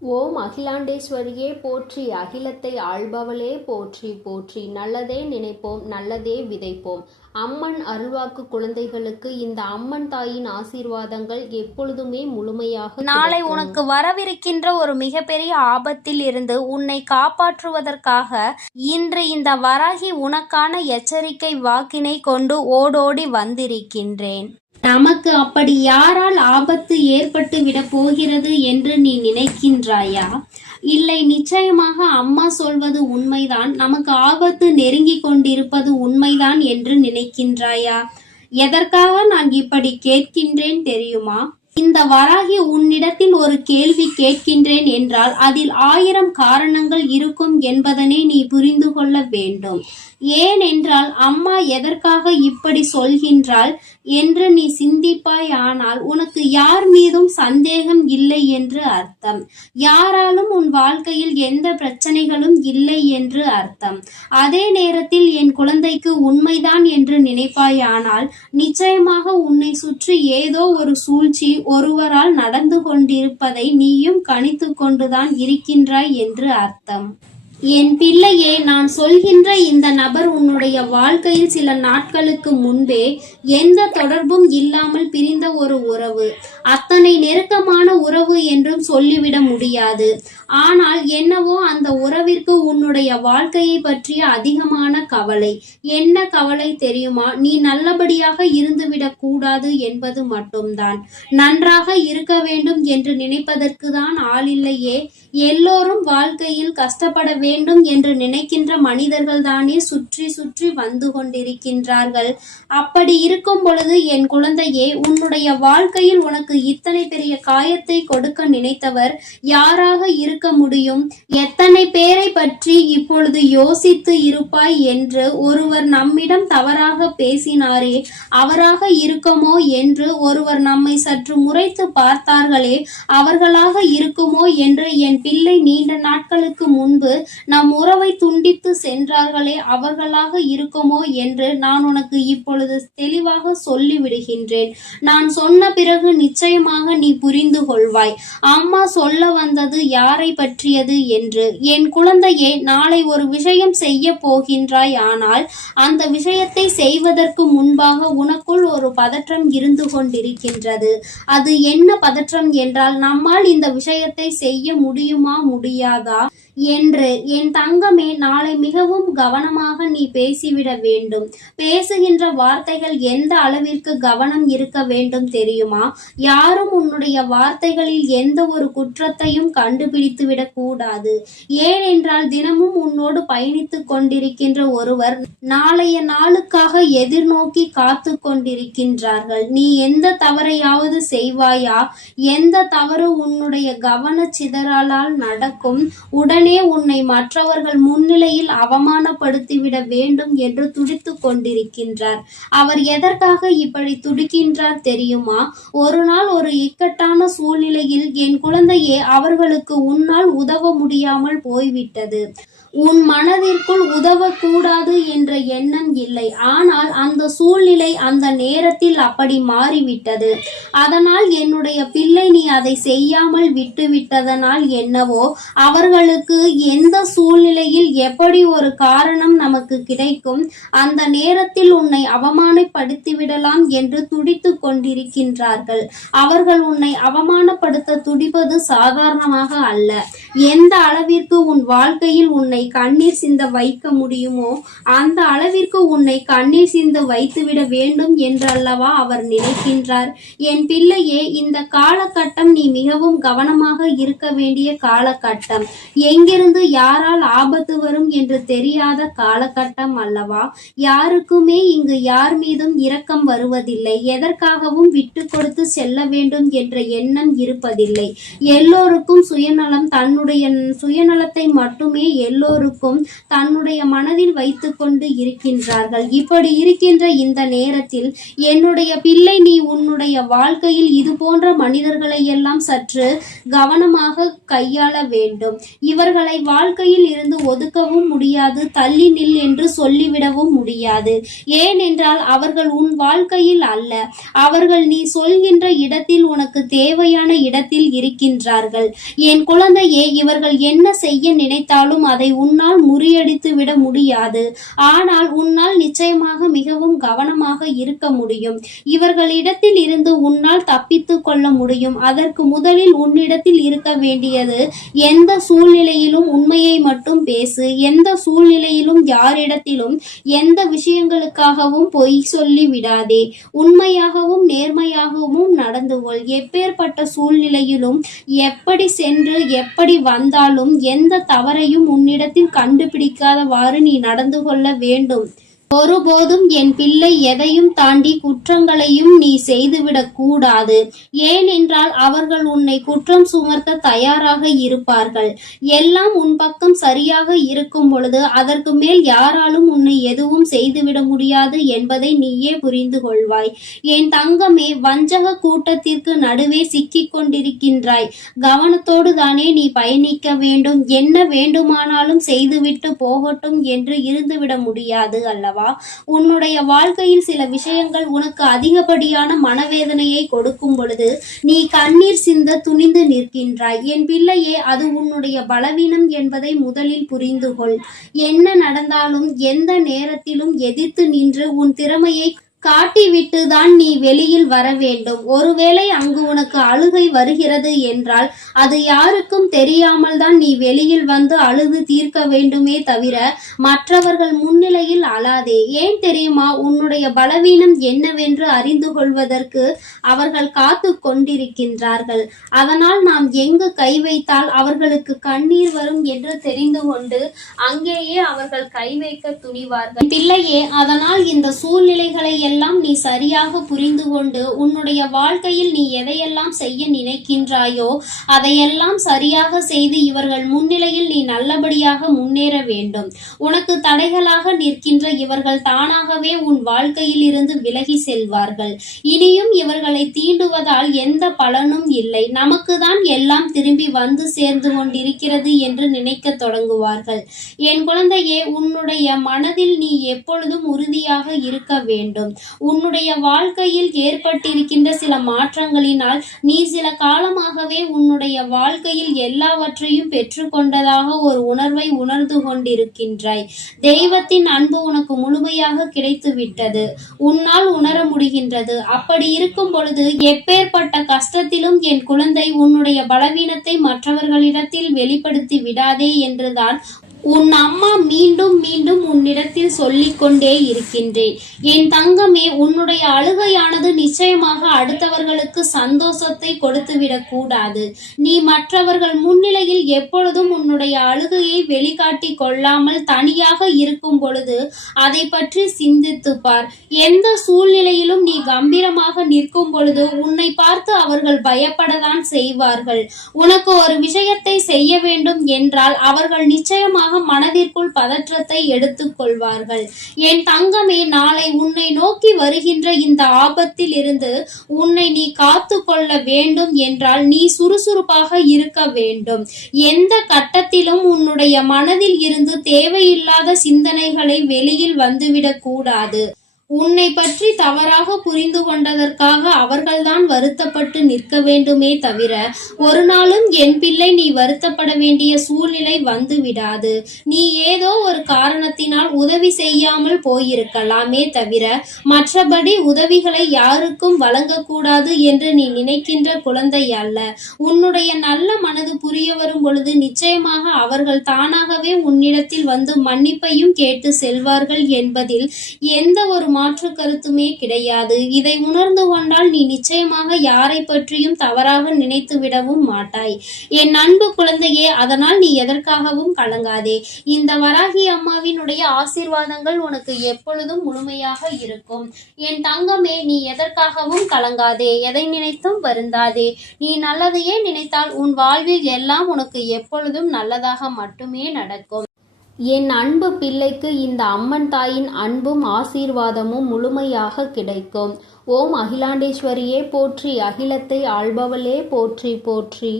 ஓம் அகிலாண்டேஸ்வரியே போற்றி, அகிலத்தை ஆள்பவளே போற்றி போற்றி. நல்லதே நினைப்போம், நல்லதே விதைப்போம். அம்மன் அருள்வாக்கு குழந்தைகளுக்கு இந்த அம்மன் தாயின் ஆசீர்வாதங்கள் எப்பொழுதுமே முழுமையாக நாளை உனக்கு வரவிருக்கின்ற ஒரு மிகப்பெரிய ஆபத்தில் இருந்து உன்னை காப்பாற்றுவதற்காக இன்று இந்த வராகி உனக்கான எச்சரிக்கை வாக்கினை கொண்டு ஓடோடி வந்திருக்கின்றேன். நமக்கு அப்படி யாரால் ஆபத்து ஏற்பட்டு விட போகிறது என்று நீ நினைக்கின்றாயா? இல்லை, நிச்சயமாக அம்மா சொல்வது உண்மைதான், நமக்கு ஆபத்து நெருங்கி கொண்டிருப்பது உண்மைதான் என்று நினைக்கின்றாயா? எதற்காக நான் இப்படி கேட்கின்றேன் தெரியுமா? இந்த வராகி உன்னிடத்தில் ஒரு கேள்வி கேட்கின்றேன் என்றால் அதில் 1000 காரணங்கள் இருக்கும் என்பதனை நீ புரிந்து கொள்ள வேண்டும். ஏனென்றால் அம்மா எதற்காக இப்படி சொல்கின்றாள் என்று நீ சிந்திப்பாய். ஆனால் உனக்கு யார் மீதும் சந்தேகம் இல்லை என்று அர்த்தம். யாராலும் உன் வாழ்க்கையில் எந்த பிரச்சனைகளும் இல்லை என்று அர்த்தம். அதே நேரத்தில் என் குழந்தைக்கு உண்மைதான் என்று நினைப்பாயானால் நிச்சயமாக உன்னை சுற்றி ஏதோ ஒரு சூழ்ச்சி ஒருவரால் நடந்து கொண்டிருப்பதை நீயும் கணித்து கொண்டுதான் இருக்கின்றாய் என்று அர்த்தம். என் பிள்ளையே, நான் சொல்கின்ற இந்த நபர் உன்னுடைய வாழ்க்கையில் சில நாட்களுக்கு முன்பே எந்த தொடர்பும் இல்லாமல் பிரிந்த ஒரு உறவு. அத்தனை நெருக்கமான உறவு என்றும் சொல்லிவிட முடியாது. ஆனால் என்னவோ அந்த உறவிற்கு உன்னுடைய வாழ்க்கையை பற்றிய அதிகமான கவலை. என்ன கவலை தெரியுமா? நீ நல்லபடியாக இருந்துவிடக் கூடாது என்பது மட்டும்தான். நன்றாக இருக்க வேண்டும் என்று நினைப்பதற்கு தான் ஆளில்லையே. எல்லோரும் வாழ்க்கையில் கஷ்டப்பட வேண்டும் என்று நினைக்கின்ற மனிதர்கள் தானே சுற்றி சுற்றி வந்து கொண்டிருக்கின்றார்கள். அப்படி இருக்கும் பொழுது என் குழந்தையே, உன்னுடைய வாழ்க்கையில் உனக்கு இத்தனை பெரிய காயத்தை கொடுக்க நினைத்தவர் யாராக இருக்க முடியும்? எத்தனை பேரை பற்றி இப்பொழுது யோசித்து இருப்பாய் என்று ஒருவர் நம்மிடம் தவறாக பேசினாரே, அவராக இருக்குமோ என்று ஒருவர் நம்மை சற்று முறைத்து பார்த்தார்களே, அவர்களாக இருக்குமோ என்று என் பிள்ளை நீண்ட நாட்களுக்கு முன்பு நம் உறவை துண்டித்து சென்றார்களே, அவர்களாக இருக்குமோ என்று நான் உனக்கு இப்பொழுது தெளிவாக சொல்லிவிடுகின்றேன். நான் சொன்ன பிறகு நிச்சயமாக நீ புரிந்து கொள்வாய் அம்மா சொல்ல வந்தது யாரை பற்றியது என்று. என் குழந்தையே, நாளை ஒரு விஷயம் செய்ய போகின்றாய். ஆனால் அந்த விஷயத்தை செய்வதற்கு முன்பாக உனக்குள் ஒரு பதற்றம் இருந்து கொண்டிருக்கின்றது. அது என்ன பதற்றம் என்றால், நம்மால் இந்த விஷயத்தை செய்ய முடியுமா முடியாதா என்று. என் தங்கமே, நாளை மிகவும் கவனமாக நீ பேசிவிட வேண்டும். பேசுகின்ற வார்த்தைகள் எந்த அளவிற்கு கவனம் இருக்க வேண்டும் தெரியுமா? யாரும் உன்னுடைய வார்த்தைகளில் எந்த ஒரு குற்றத்தையும் கண்டுபிடித்து விடக் கூடாது. ஏனென்றால் தினமும் உன்னோடு பயணித்துக் கொண்டிருக்கின்ற ஒருவர் நாளைய நாளுக்காக எதிர்நோக்கி காத்து கொண்டிருக்கின்றார்கள். நீ எந்த தவறையாவது செய்வாயா? எந்த தவறு உன்னுடைய கவன சிதறலால் நடக்கும், உடனே உன்னை மற்றவர்கள் முன்னிலையில் அவமானப்படுத்திவிட வேண்டும் என்று துடித்து கொண்டிருக்கின்றார். அவர் எதற்காக இப்படி துடிக்கின்றார் தெரியுமா? ஒரு நாள் ஒரு இக்கட்டான சூழ்நிலையில் என் குழந்தையே, அவர்களுக்கு உன்னால் உதவ முடியாமல் போய்விட்டது. உன் மனதிற்குள் உதவக்கூடாது என்ற எண்ணம் இல்லை. ஆனால் அந்த சூழ்நிலை அந்த நேரத்தில் அப்படி மாறிவிட்டது. அதனால் என்னுடைய பிள்ளை, நீ அதை செய்யாமல் விட்டுவிட்டதனால் என்னவோ, அவர்களுக்கு எந்த சூழ்நிலையில் எப்படி ஒரு காரணம் நமக்கு கிடைக்கும், அந்த நேரத்தில் உன்னை அவமானப்படுத்திவிடலாம் என்று துடித்து கொண்டிருக்கின்றார்கள். அவர்கள் உன்னை அவமானப்படுத்த துடிப்பது சாதாரணமாக அல்ல. எந்த அளவிற்கு உன் வாழ்க்கையில் உன்னை கண்ணீர் சிந்த வைக்க முடியுமோ அந்த அளவிற்கு உன்னை கண்ணீர் சிந்த வைத்துவிட வேண்டும் என்றல்லவா அவர் நினைக்கின்றார். என் பிள்ளையே, இந்த காலகட்டம் நீ மிகவும் கவனமாக இருக்க வேண்டிய காலகட்டம். எங்கிருந்து யாரால் ஆபத்து வரும் என்று தெரியாத காலகட்டம் அல்லவா? யாருக்குமே இங்கு யார் மீதும் இரக்கம் வருவதில்லை. எதற்காகவும் விட்டு கொடுத்து செல்ல வேண்டும் என்ற எண்ணம் இருப்பதில்லை. எல்லோருக்கும் சுயநலம், தன்னுடைய தன்னுடைய சுயநலத்தை மட்டுமே எல்லோருக்கும் தன்னுடைய மனதில் வைத்து கொண்டு இருக்கின்றார்கள். இப்படி இருக்கின்ற இந்த நேரத்தில் என்னுடைய பிள்ளை, நீ உன்னுடைய வாழ்க்கையில் இது போன்ற மனிதர்களை எல்லாம் சற்று கவனமாக கையாள வேண்டும். இவர்களை வாழ்க்கையில் இருந்து ஒதுக்கவும் முடியாது, தள்ளி நில் என்று சொல்லிவிடவும் முடியாது. ஏனென்றால் அவர்கள் உன் வாழ்க்கையில் அல்ல, அவர்கள் நீ சொல்கின்ற இடத்தில் உனக்கு தேவையான இடத்தில் இருக்கின்றார்கள். என் குழந்தையே, இவர்கள் என்ன செய்ய நினைத்தாலும் அதை உன்னால் முறியடித்து விட முடியாது. ஆனால் உன்னால் நிச்சயமாக மிகவும் கவனமாக இருக்க முடியும். இவர்களிடத்தில் இருந்து உன்னால் தப்பித்து கொள்ள முடியும். அதற்கு முதலில் உன்னிடத்தில் இருக்க வேண்டியது, எந்த சூழ்நிலையிலும் உண்மையை மட்டும் பேசு. எந்த சூழ்நிலையிலும் யாரிடத்திலும் எந்த விஷயங்களுக்காகவும் பொய் சொல்லி விடாதே. உண்மையாகவும் நேர்மையாகவும் நடந்து கொள். எப்பேற்பட்ட சூழ்நிலையிலும் எப்படி சென்று எப்படி வந்தாலும் எந்த தவறையும் உன்னிடத்தில் கண்டுபிடிக்காதவாறு நீ நடந்து கொள்ள வேண்டும். ஒருபோதும் என் பிள்ளை எதையும் தாண்டி குற்றங்களையும் நீ செய்துவிடக் கூடாது. ஏனென்றால் அவர்கள் உன்னை குற்றம் சுமத்த தயாராக இருப்பார்கள். எல்லாம் உன் பக்கம் சரியாக இருக்கும் பொழுது அதற்கு மேல் யாராலும் உன்னை எதுவும் செய்துவிட முடியாது என்பதை நீயே புரிந்து கொள்வாய். என் தங்கமே, வஞ்சக கூட்டத்திற்கு நடுவே சிக்கிக் கொண்டிருக்கின்றாய். கவனத்தோடு தானே நீ பயணிக்க வேண்டும். என்ன வேண்டுமானாலும் செய்துவிட்டு போகட்டும் என்று இருந்துவிட முடியாது அல்லவா? உன்னுடைய வாழ்க்கையில் சில விஷயங்கள் உனக்கு அதிகப்படியான மனவேதனையை கொடுக்கும் பொழுது நீ கண்ணீர் சிந்த துணிந்து நிற்கின்றாய். என் பிள்ளையே, அது உன்னுடைய பலவீனம் என்பதை முதலில் புரிந்து கொள். என்ன நடந்தாலும் எந்த நேரத்திலும் எதிர்த்து நின்று உன் திறமையை காட்டிவிட்டு தான் நீ வெளியில் வர வேண்டும். ஒருவேளை அங்கு உனக்கு அழுகை வருகிறது என்றால் அது யாருக்கும் தெரியாமல் தான் நீ வெளியில் வந்து அழுது தீர்க்க வேண்டுமே தவிர மற்றவர்கள் முன்னிலையில் அழாதே. ஏன் தெரியுமா? உன்னுடைய பலவீனம் என்னவென்று அறிந்து கொள்வதற்கு அவர்கள் காத்து கொண்டிருக்கின்றார்கள். அதனால் நாம் எங்கு கை வைத்தால் அவர்களுக்கு கண்ணீர் வரும் என்று தெரிந்து கொண்டு அங்கேயே அவர்கள் கை வைக்க துணிவார்கள். பிள்ளையே, அதனால் இந்த சூழ்நிலைகளை எல்லாம் நீ சரியாக புரிந்து கொண்டு உன்னுடைய வாழ்க்கையில் நீ எதையெல்லாம் செய்ய நினைக்கின்றாயோ அதையெல்லாம் சரியாக செய்து இவர்கள் முன்னிலையில் நீ நல்லபடியாக முன்னேற வேண்டும். உனக்கு தடைகளாக நிற்கின்ற இவர்கள் தானாகவே உன் வாழ்க்கையில் இருந்து விலகி செல்வார்கள். இனியும் இவர்களை தீண்டுவதால் எந்த பலனும் இல்லை, நமக்கு தான் எல்லாம் திரும்பி வந்து சேர்ந்து கொண்டிருக்கிறது என்று நினைக்க தொடங்குவார்கள். என் குழந்தையே, உன்னுடைய மனதில் நீ எப்பொழுதும் உறுதியாக இருக்க வேண்டும். உன்னுடைய வாழ்க்கையில் ஏற்பட்டிருக்கின்ற சில மாற்றங்களினால் நீ சில காலமாகவே உன்னுடைய வாழ்க்கையில் எல்லாவற்றையும் பெற்றுக்கொண்டதாக ஒரு உணர்வை உணர்ந்து கொண்டிருக்கின்றாய். தெய்வத்தின் அன்பு உனக்கு முழுமையாக கிடைத்து விட்டது, உன்னால் உணர முடிகின்றது. அப்படி இருக்கும் பொழுது எப்பேற்பட்ட கஷ்டத்திலும் என் குழந்தை, உன்னுடைய பலவீனத்தை மற்றவர்களிடத்தில் வெளிப்படுத்தி விடாதே என்றுதான் உன் அம்மா மீண்டும் மீண்டும் உன்னிடத்தில் சொல்லிக் கொண்டே இருக்கின்றேன். என் தங்கமே, உன்னுடைய அழுகையானது நிச்சயமாக அடுத்தவர்களுக்கு சந்தோஷத்தை கொடுத்துவிடக் கூடாது. நீ மற்றவர்கள் முன்னிலையில் எப்பொழுதும் உன்னுடைய அழுகையை வெளிக்காட்டி கொள்ளாமல் தனியாக இருக்கும் பொழுது அதை பற்றி சிந்தித்து பார். எந்த சூழ்நிலையிலும் நீ கம்பீரமாக நிற்கும் பொழுது உன்னை பார்த்து அவர்கள் பயப்படத்தான் செய்வார்கள். உனக்கு ஒரு விஷயத்தை செய்ய வேண்டும் என்றால் அவர்கள் நிச்சயமாக மனதிற்குள் பதற்றத்தை எடுத்துக் கொள்வார்கள். என் தங்கமே, நாளை உன்னை நோக்கி வருகின்ற இந்த ஆபத்தில் இருந்து உன்னை நீ காத்து கொள்ள வேண்டும் என்றால் நீ சுறுசுறுப்பாக இருக்க வேண்டும். எந்த கட்டத்திலும் உன்னுடைய மனதில் இருந்து தேவையில்லாத சிந்தனைகளை வெளியில் வந்துவிடக் கூடாது. உன்னை பற்றி தவறாக புரிந்து கொண்டதற்காக அவர்கள்தான் வருத்தப்பட்டு நிற்க வேண்டுமே தவிர ஒரு நாளும் என் பிள்ளை நீ வருத்தப்பட வேண்டிய சூழ்நிலை வந்து விடாது. நீ ஏதோ ஒரு காரணத்தினால் உதவி செய்யாமல் போயிருக்கலாமே தவிர மற்றபடி உதவிகளை யாருக்கும் வழங்கக்கூடாது என்று நீ நினைக்கின்ற குழந்தை அல்ல. உன்னுடைய நல்ல மனது புரிய வரும் பொழுது நிச்சயமாக அவர்கள் தானாகவே உன்னிடத்தில் வந்து மன்னிப்பையும் கேட்டு செல்வார்கள் என்பதில் எந்த ஒரு மாற்று கருத்துமே கிடையாது. இதை உணர்ந்து கொண்டால் நீ நிச்சயமாக யாரை பற்றியும் தவறாக நினைத்து விடவும் மாட்டாய். என் அன்பு குழந்தையே, அதனால் நீ எதற்காகவும் கலங்காதே. இந்த வராகி அம்மாவினுடைய ஆசீர்வாதங்கள் உனக்கு எப்பொழுதும் முழுமையாக இருக்கும். என் தங்கமே, நீ எதற்காகவும் கலங்காதே, எதை நினைத்தும் வருந்தாதே. நீ நல்லதையே நினைத்தால் உன் வாழ்வில் எல்லாம் உனக்கு எப்பொழுதும் நல்லதாக மட்டுமே நடக்கும். என் அன்பு பிள்ளைக்கு இந்த அம்மன் தாயின் அன்பும் ஆசீர்வாதமும் முழுமையாக கிடைக்கும். ஓம் அகிலாண்டேஸ்வரியே போற்றி, அகிலத்தை ஆள்பவளே போற்றி போற்றி.